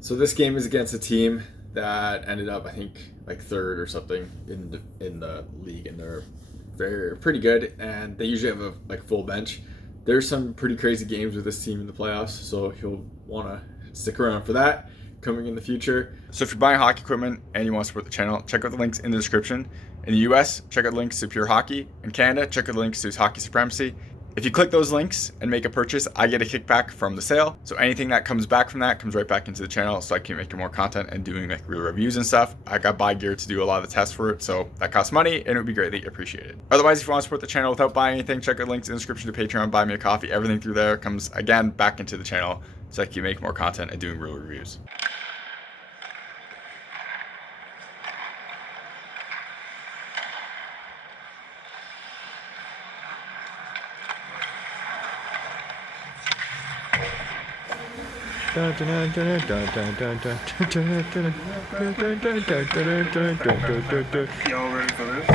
So this game is against a team that ended up, I think, like third or something in the league, and they're pretty good. And they usually have a like full bench. There's some pretty crazy games with this team in the playoffs, so you'll want to stick around for that coming in the future. So if you're buying hockey equipment and you want to support the channel, check out the links in the description. In the US, check out links to Pure Hockey. In Canada, check out the links to Hockey Supremacy. If you click those links and make a purchase, I get a kickback from the sale. So anything that comes back from that comes right back into the channel, so I can make more content and doing like real reviews and stuff. I got buy gear to do a lot of the tests for it, so that costs money and it would be greatly appreciated. Otherwise, if you want to support the channel without buying anything, check out links in the description to Patreon, buy me a coffee. Everything through there comes again back into the channel, so I can make more content and doing real reviews. Y'all ready for this?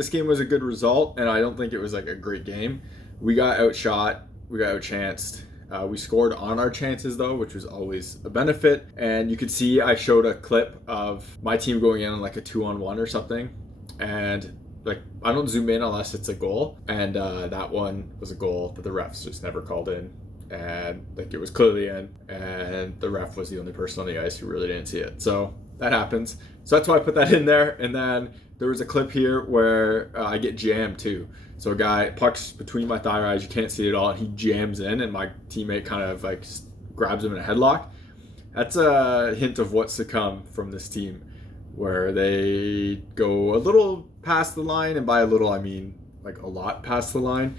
this game was a good result, and I don't think it was like a great game. We got outshot, we got outchanced. We scored on our chances though, which was always a benefit. And you could see I showed a clip of my team going in on like a 2-on-1 or something. And like, I don't zoom in unless it's a goal. And that one was a goal that the refs just never called in. And like, it was clearly in, and the ref was the only person on the ice who really didn't see it. So that happens. So that's why I put that in there. And then there was a clip here where I get jammed too. So a guy pucks between my thigh eyes, you can't see it all, and he jams in, and my teammate kind of like grabs him in a headlock. That's a hint of what's to come from this team, where they go a little past the line, and by a little I mean like a lot past the line.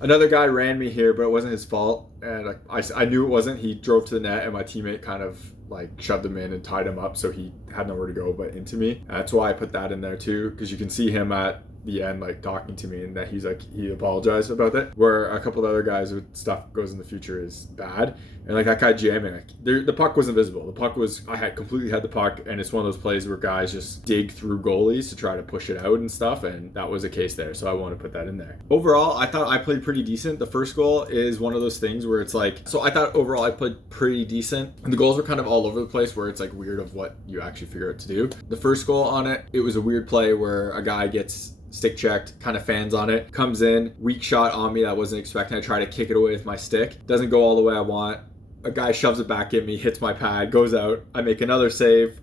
Another guy ran me here, but it wasn't his fault, and I knew it wasn't. He drove to the net, and my teammate kind of like shoved him in and tied him up, so he had nowhere to go but into me. That's why I put that in there too, because you can see him at the end like talking to me, and that he's like, he apologized about that, where a couple of other guys with stuff goes in the future is bad. And like that guy jamming, like, the puck was invisible. The puck was, I had completely had the puck, and it's one of those plays where guys just dig through goalies to try to push it out and stuff, and that was a case there, so I want to put that in there. Overall, I thought I played pretty decent. The first goal is one of those things where it's like, so I thought overall I played pretty decent, and the goals were kind of all over the place, where it's like weird of what you actually figure out to do. The first goal on it was a weird play where a guy gets stick checked, kind of fans on it, comes in, weak shot on me that I wasn't expecting. I try to kick it away with my stick, doesn't go all the way I want. A guy shoves it back at me, hits my pad, goes out. I make another save,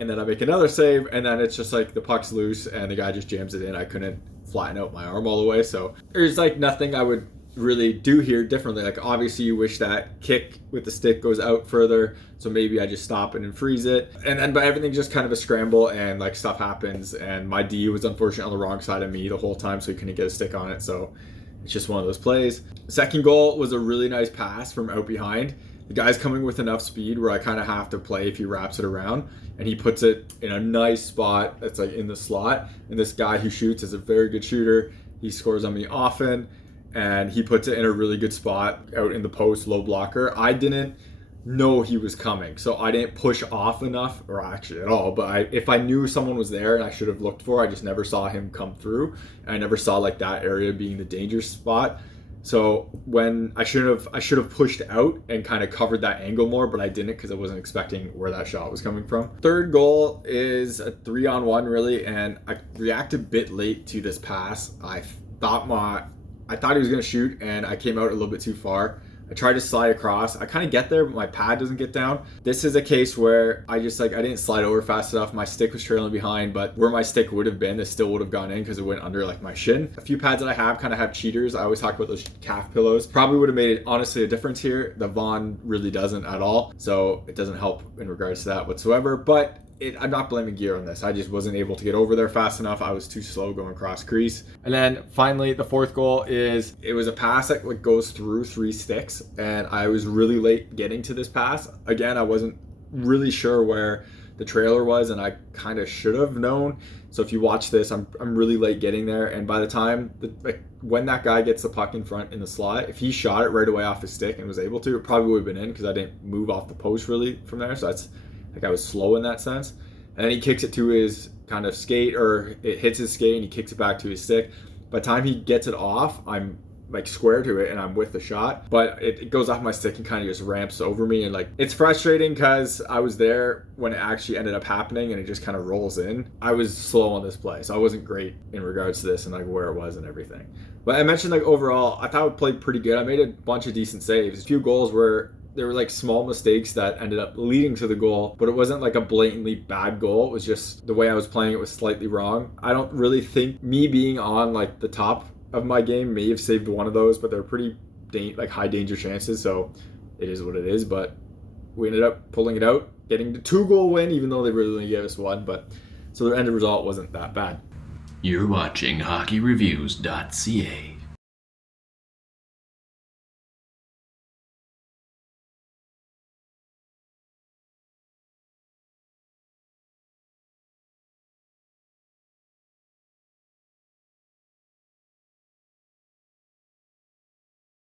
and then I make another save, and then it's just like the puck's loose and the guy just jams it in. I couldn't flatten out my arm all the way, so there's like nothing I would really do here differently. Like, obviously you wish that kick with the stick goes out further, so maybe I just stop it and freeze it, and then but everything's just kind of a scramble, and like stuff happens, and my D was unfortunately on the wrong side of me the whole time, so he couldn't get a stick on it, so it's just one of those plays. Second goal was a really nice pass from out behind. The guy's coming with enough speed where I kind of have to play if he wraps it around, and he puts it in a nice spot that's like in the slot, and this guy who shoots is a very good shooter. He scores on me often, and he puts it in a really good spot out in the post, low blocker. I didn't know he was coming, so I didn't push off enough, or actually at all, but if I knew someone was there and I should have looked for, I just never saw him come through, and I never saw like that area being the danger spot. So when I should have pushed out and kind of covered that angle more, but I didn't, because I wasn't expecting where that shot was coming from. Third goal is a 3-on-1 really, and I reacted a bit late to this pass. I thought he was gonna shoot, and I came out a little bit too far. I tried to slide across. I kind of get there, but my pad doesn't get down. This is a case where I didn't slide over fast enough. My stick was trailing behind, but where my stick would have been, it still would have gone in because it went under like my shin. A few pads that I have kind of have cheaters. I always talk about those calf pillows. Probably would have made honestly a difference here. The Vaughn really doesn't at all, so it doesn't help in regards to that whatsoever. But I'm not blaming gear on this. I just wasn't able to get over there fast enough. I was too slow going across crease. And then finally, the fourth goal it was a pass that like goes through 3 sticks, and I was really late getting to this pass. Again, I wasn't really sure where the trailer was, and I kind of should have known. So if you watch this, I'm really late getting there, and by the time when that guy gets the puck in front in the slot, if he shot it right away off his stick and was able to, it probably would have been in, because I didn't move off the post really from there. So that's like, I was slow in that sense. And then he kicks it to his kind of skate, or it hits his skate and he kicks it back to his stick. By the time he gets it off, I'm like square to it and I'm with the shot, but it goes off my stick and kind of just ramps over me, and like, it's frustrating because I was there when it actually ended up happening and it just kind of rolls in. I was slow on this play, so I wasn't great in regards to this and like where it was and everything. But I mentioned like overall, I thought I played pretty good. I made a bunch of decent saves. A few goals where there were like small mistakes that ended up leading to the goal, but it wasn't like a blatantly bad goal. It was just the way I was playing it was slightly wrong. I don't really think me being on like the top of my game may have saved one of those, but they're pretty like high danger chances, so it is what it is. But we ended up pulling it out, getting the 2-goal win, even though they really only gave us 1. But so the end result wasn't that bad. You're watching HockeyReviews.ca.